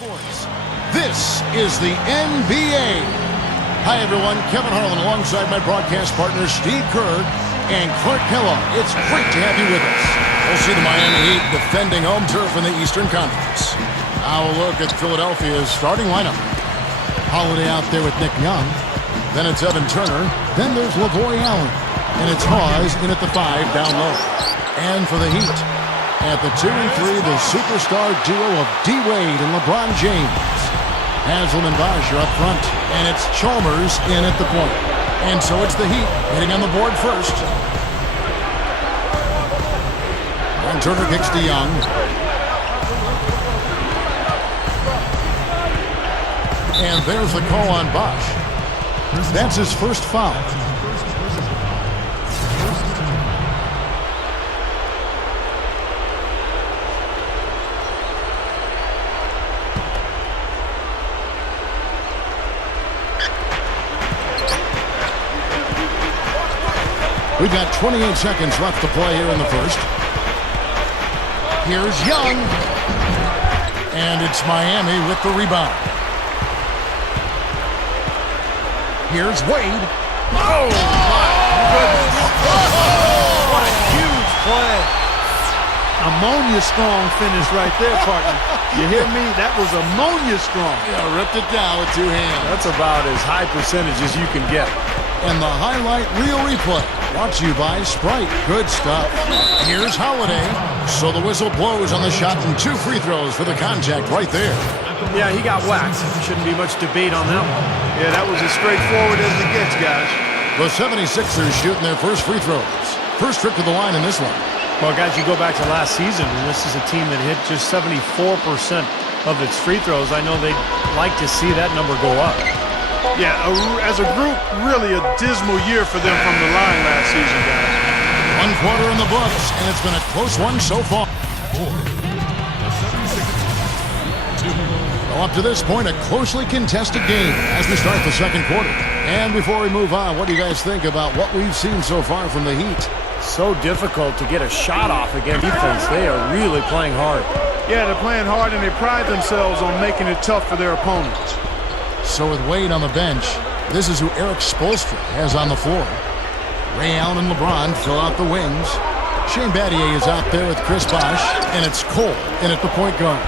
Sports. This is the NBA. Hi, everyone. Kevin Harlan alongside my broadcast partners Steve Kerr and Clark Kellogg. It's great to have you with us. We'll see the Miami Heat defending home turf in the Eastern Conference. Now we'll look at Philadelphia's starting lineup. Holiday out there with Nick Young. Then it's Evan Turner. Then there's LaVoy Allen. And it's Hawes in at the 5 down low. And for the Heat, at the 2 and 3, the superstar duo of D-Wade and LeBron James. Haslam and Bosh are up front. And it's Chalmers in at the point. And so it's the Heat hitting on the board first. And Turner kicks to Young. And there's the call on Bosh. That's his first foul. We've got 28 seconds left to play here in the first. Here's Young. And it's Miami with the rebound. Here's Wade. Oh, my goodness. What a huge play. Ammonia strong finish right there, partner. You hear me? That was ammonia strong. Yeah, ripped it down with two hands. That's about as high percentage as you can get. And the highlight reel replay. Brought to you by Sprite. Good stuff. Here's Holiday. So the whistle blows on the shot and 2 free throws for the contact right there. Yeah, he got whacked. Shouldn't be much debate on that one. Yeah, that was as straightforward as it gets, guys. The 76ers shooting their first free throws. First trip to the line in this one. Well, guys, you go back to last season, and this is a team that hit just 74% of its free throws. I know they'd like to see that number go up. Yeah, as a group, really a dismal year for them from the line last season, guys. 1 quarter in the books, and it's been a close one so far. Well, up to this point, a closely contested game as we start the second quarter. And before we move on, what do you guys think about what we've seen so far from the Heat? So difficult to get a shot off against defense. They are really playing hard. Yeah, they're playing hard, and they pride themselves on making it tough for their opponents. So with Wade on the bench, this is who Eric Spoelstra has on the floor. Ray Allen and LeBron fill out the wings. Shane Battier is out there with Chris Bosh, and it's Cole in at the point guard.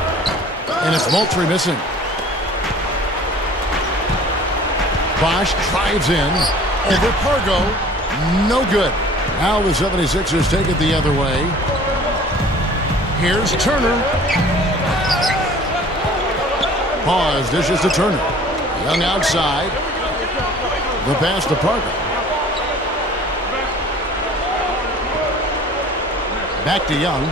And it's Moultrie missing. Bosh drives in. Over Pargo. No good. Now the 76ers take it the other way. Here's Turner. Pause. Dishes to Turner. Young outside. The pass to Pargo. Back to Young.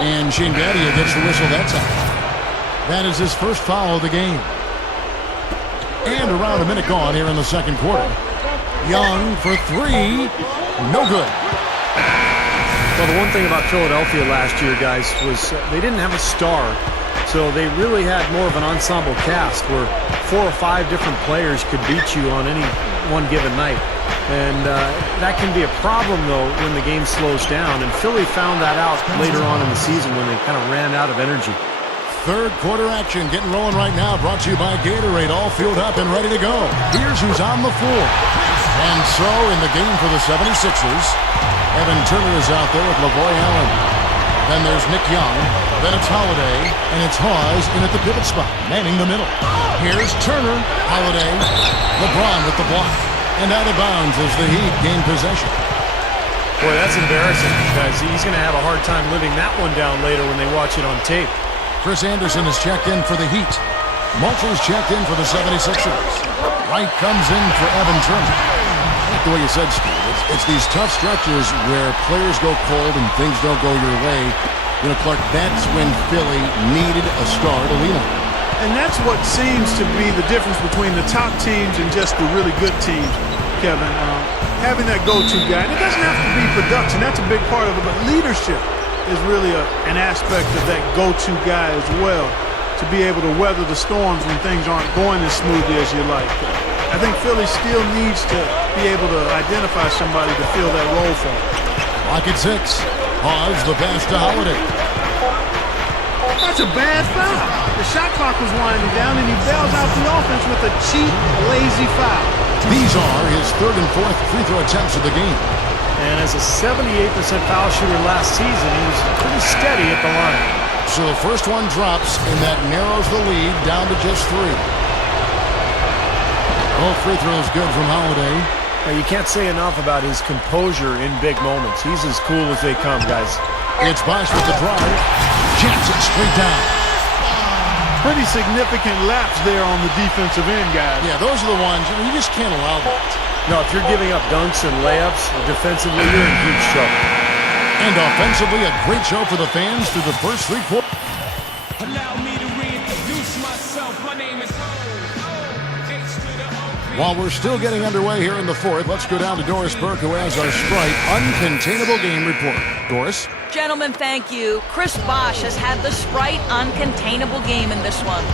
And Shane Battier gets the whistle that time. That is his first foul of the game. And around a minute gone here in the second quarter. Young for 3. No good. Well, the one thing about Philadelphia last year, guys, was they didn't have a star. So they really had more of an ensemble cast where 4 or 5 different players could beat you on any one given night. And that can be a problem, though, when the game slows down. And Philly found that out later on in the season when they kind of ran out of energy. Third quarter action getting rolling right now. Brought to you by Gatorade. All filled up and ready to go. Here's who's on the floor. And so in the game for the 76ers, Evan Turner is out there with LaVoy Allen. Then there's Nick Young. Then it's Holiday. And it's Hawes in at the pivot spot, manning the middle. Here's Turner. Holiday. LeBron with the block. And out of bounds as the Heat gain possession. Boy, that's embarrassing, guys. He's going to have a hard time living that one down later when they watch it on tape. Chris Anderson is checked in for the Heat. Moultrie's checked in for the 76ers. Wright comes in for Evan Turner. I like the way you said, Steve. It's these tough stretches where players go cold and things don't go your way. You know, Clark, that's when Philly needed a star to lean on. And that's what seems to be the difference between the top teams and just the really good teams, Kevin. Having that go-to guy. And it doesn't have to be production. That's a big part of it. But leadership is really an aspect of that go-to guy as well, to be able to weather the storms when things aren't going as smoothly as you like. I think Philly still needs to be able to identify somebody to fill that role for him. Lock at 6. Hawes the pass to Holiday. That's a bad foul. The shot clock was winding down, and he bails out the offense with a cheap, lazy foul. These are his third and fourth free throw attempts of the game. And as a 78% foul shooter last season, he was pretty steady at the line. So the first one drops, and that narrows the lead down to just 3. Both free throws good from Holiday. Now, you can't say enough about his composure in big moments. He's as cool as they come, guys. It's Bosch with the drive. Jets it straight down. Pretty significant lapse there on the defensive end, guys. Yeah, those are the ones, you just can't allow that. No, if you're giving up dunks and layups, defensively, you're in huge trouble. And offensively, a great show for the fans through the first 3 quarters. Allow me to reintroduce myself. My name is While we're still getting underway here in the fourth, let's go down to Doris Burke, who has our Sprite Uncontainable Game Report. Doris? Gentlemen, thank you. Chris Bosch has had the Sprite Uncontainable game in this one.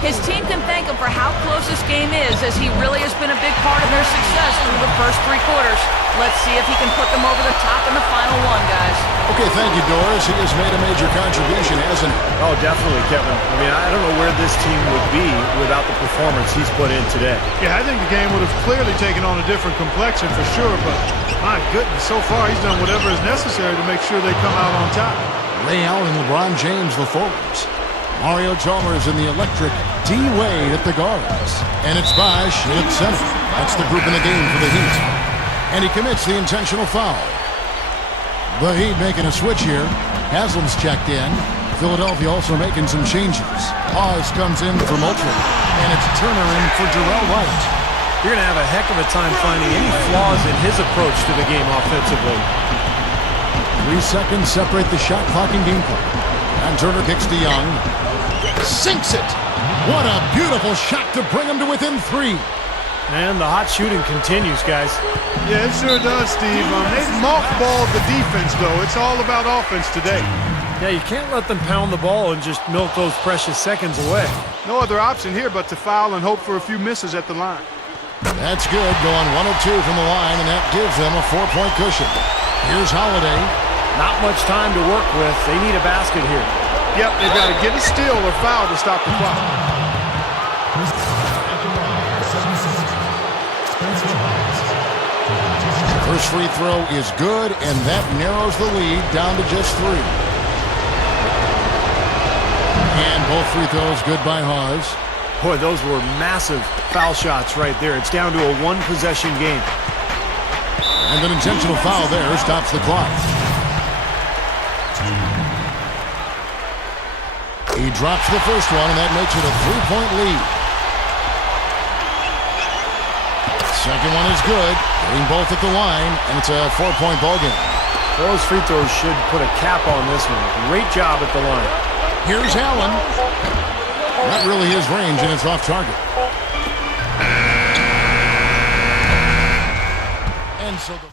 His team can thank him for how close this game is, as he really has been a big part of their success through the first 3 quarters. Let's see if he can put them over the top in the final one, guys. Okay, thank you, Doris. He has made a major contribution, hasn't he? Oh, definitely, Kevin. I mean, I don't know where this team would be without the performance he's put in today. Yeah, I think the game would have clearly taken on a different complexion for sure, but my goodness, so far he's done whatever is necessary to make sure they come out on top. Ray Allen and LeBron James, the forwards. Mario Chalmers in the electric D-Wade at the guards. And it's Bosch at center. That's the group in the game for the Heat. And he commits the intentional foul. The Heat making a switch here. Haslam's checked in. Philadelphia also making some changes. Oz comes in for Moultrie. And it's Turner in for Jarrell White. You're going to have a heck of a time finding any flaws in his approach to the game offensively. 3 seconds separate the shot clock and game clock. And Turner kicks to Young. Sinks it! What a beautiful shot to bring him to within 3. And the hot shooting continues, guys. Yeah, it sure does, Steve. They've mothballed the defense, though. It's all about offense today. Yeah, you can't let them pound the ball and just milk those precious seconds away. No other option here but to foul and hope for a few misses at the line. That's good, going 1 of 2 from the line, and that gives them a 4-point cushion. Here's Holiday. Not much time to work with. They need a basket here. Yep, they've got to get a steal or foul to stop the clock. First free throw is good, and that narrows the lead down to just 3. And both free throws good by Haas. Boy, those were massive foul shots right there. It's down to a 1-possession game. And an intentional foul there stops the clock. He drops the first one, and that makes it a 3-point lead. Second one is good, hitting both at the line, and it's a 4-point ball game. Those free throws should put a cap on this one. Great job at the line. Here's Allen. Not really his range, and it's off target. And so